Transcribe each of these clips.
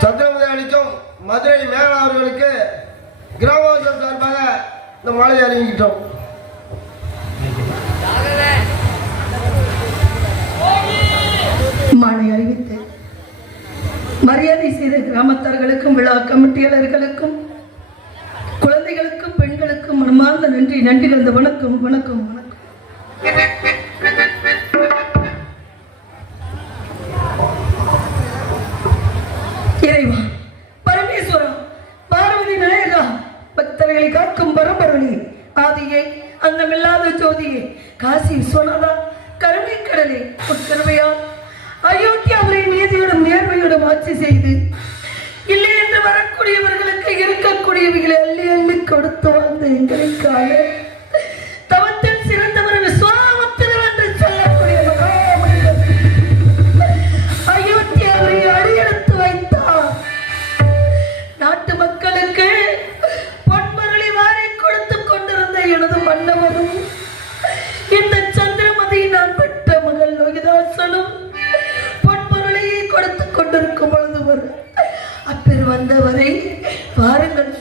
சத்துணவு அளிக்கும் மதுரை மேலாளர்களுக்கு கிராமவாசிகள் சார்பாக இந்த மாலை அறிவிக்கிட்டோம் மாலை அறிவித்து மரியாதை செய்த கிராமத்தார்களுக்கும் விழா கமிட்டியாளர்களுக்கும் குழந்தைகளுக்கும் பெண்களுக்கும் மனமார்ந்த நன்றி நன்றி கலந்த வணக்கம் வணக்கம் வணக்கம். கடவுளே ஆதியே அந்தமில்லாத ஜோதியே. காசி சொன்னதா? கருணை கடலே உட்கருமையால் அயோத்தியாவிலே நீதியிடம் நேர்மையிடம் ஆட்சி செய்து இல்லை என்று வரக்கூடியவர்களுக்கு இருக்கக்கூடியவைகளை அள்ளி அள்ளி கொடுத்து வந்த எங்களை இருக்கும் வரும் அப்பேர் வந்தவரை பாருங்கள்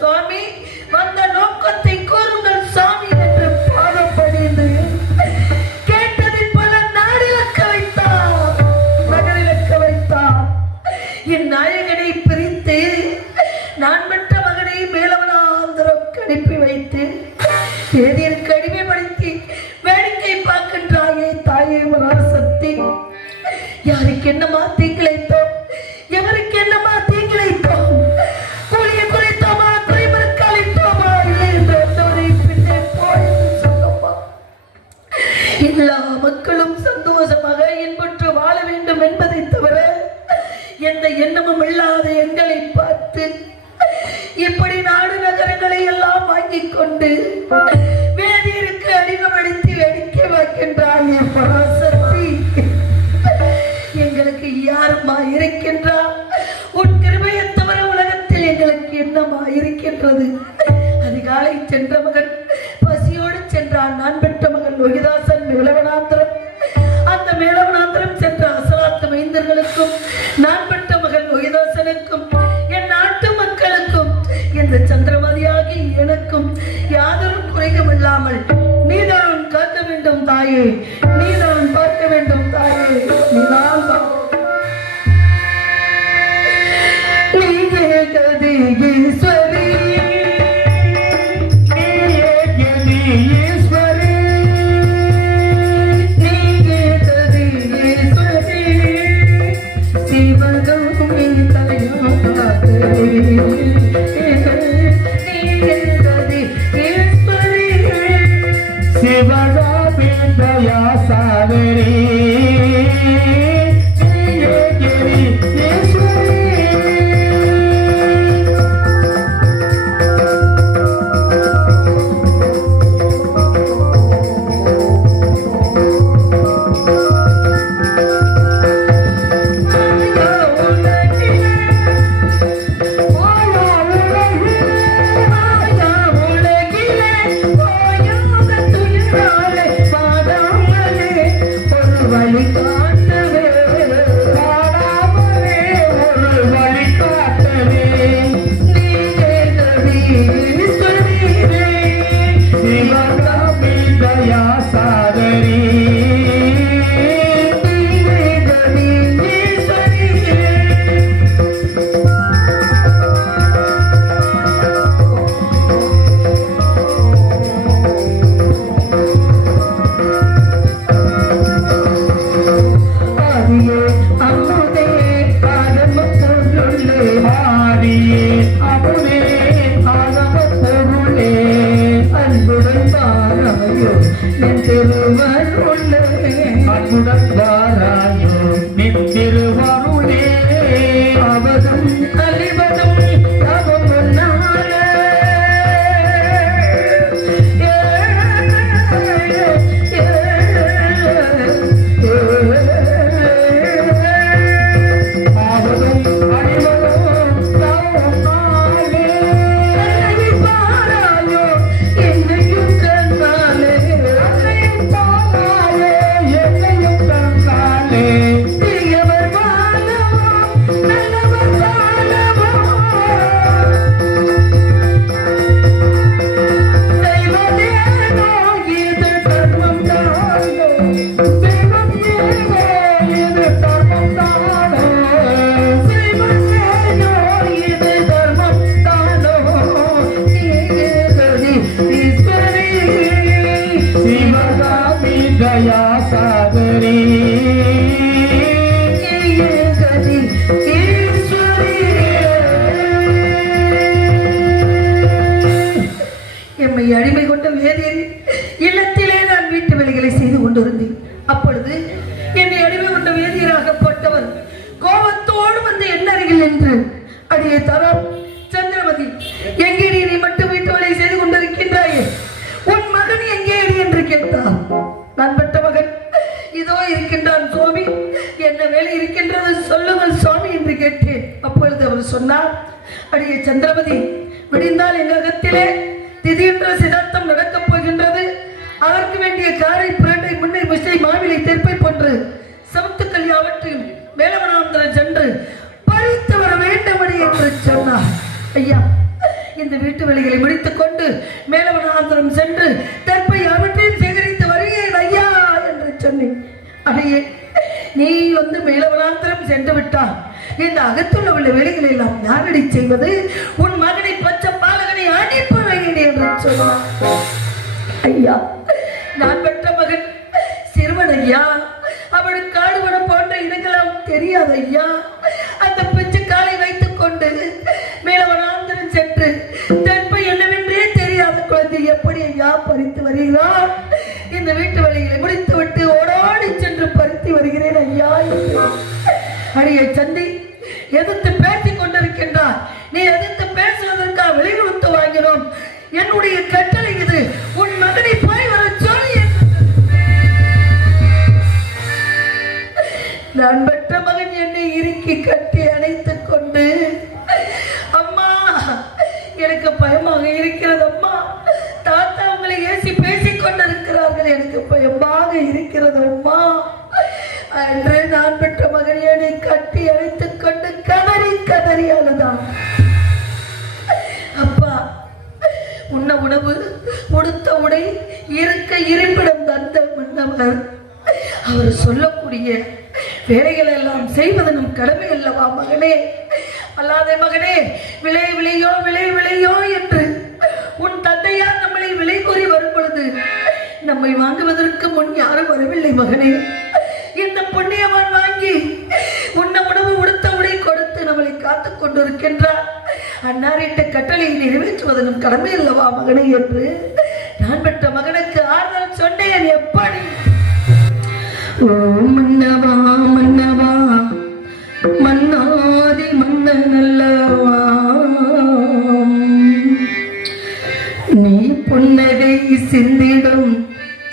Thank you. விடாமல் நீதரும் கத்த வேண்டும் தாயே. திருவருளே. அன்புடன் வாராயோ நின் விடிந்தால் எங்கள் அகத்திலே திடீரென்ற சிதார்த்தம் நடக்கப் போகின்றது. அதற்கு வேண்டிய காரை புரண்டை முன்னை விசை மாவிலை தெற்பை போன்று சமத்துக்கள் யாவற்றையும் மேலவனாந்திரம் சென்று பறித்து வர வேண்டுமடி என்று சொன்னார். ஐயா இந்த வீட்டு வேலைகளை முடித்துக் கொண்டு மேலவனாந்திரம் சென்று தெற்பை யாவற்றையும் சேகரித்து வருகிறேன் ஐயா என்று சொன்னேன். அடையே நீ வந்து மேலவனாந்திரம் சென்று விட்டால் இந்த அகத்துல உள்ள வேலைகளை எல்லாம் யாரடி செய்வது? உன் மகனை பச்சை பாலகனை அனுப்ப வேண்டும் என்று சொன்னார் ஐயா நான் பெற்ற மகன் சிறுவன் ஐயா அவனுக்கு காடுவனம் போன்ற இடங்களாம் தெரியாது ஐயா அந்த பிச்சு காலை வைத்துக் கொண்டு மேலவனாந்திரம் சென்று தற்ப என்னவென்றே தெரியாத குழந்தை எப்படி ஐயா பறித்து வருகிறான் இந்த வீட்டு வழிகளை முடித்து விட்டு ஓடோடி சென்று பறித்து வருகிறேன் ஐயா என்று. அடியை சந்தி உடுத்த உடை இருக்க இருப்பிடம் தந்த மன்னவர். அவர் சொல்லக்கூடிய வேலைகள் எல்லாம் செய்வது நம் கடமை அல்லவா மகனே? அல்லாதே மகனே விலை விலையோ விலை விலையோ என்று உன் தந்தையார் நம்மளை விலை கூறி வரும் பொழுது நம்மை வாங்குவதற்கு முன் யாரும் வரவில்லை மகனே. இந்த புண்ணியவான் வாங்கி உன்ன உணவு உடுத்த உடை கொடுத்து நம்மளை காத்துக் கொண்டிருக்கின்றார். அன்னாரிட்ட கட்டளையை நிறைவேற்றுவது நம் கடமை அல்லவா மகனே என்று நான் பெற்ற மகனுக்கு ஆறுதல் சொன்னேன் எப்படி? ஓ மன்னவா மன்னவா மன்னாதி மன்னன் அல்லவா நீ புன்னகை சிந்திடும்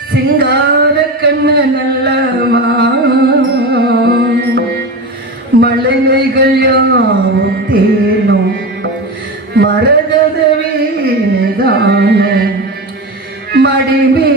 சிங்கார கண்ணன் அல்லவா மலைகள் யாவும் தேனும் மர baby.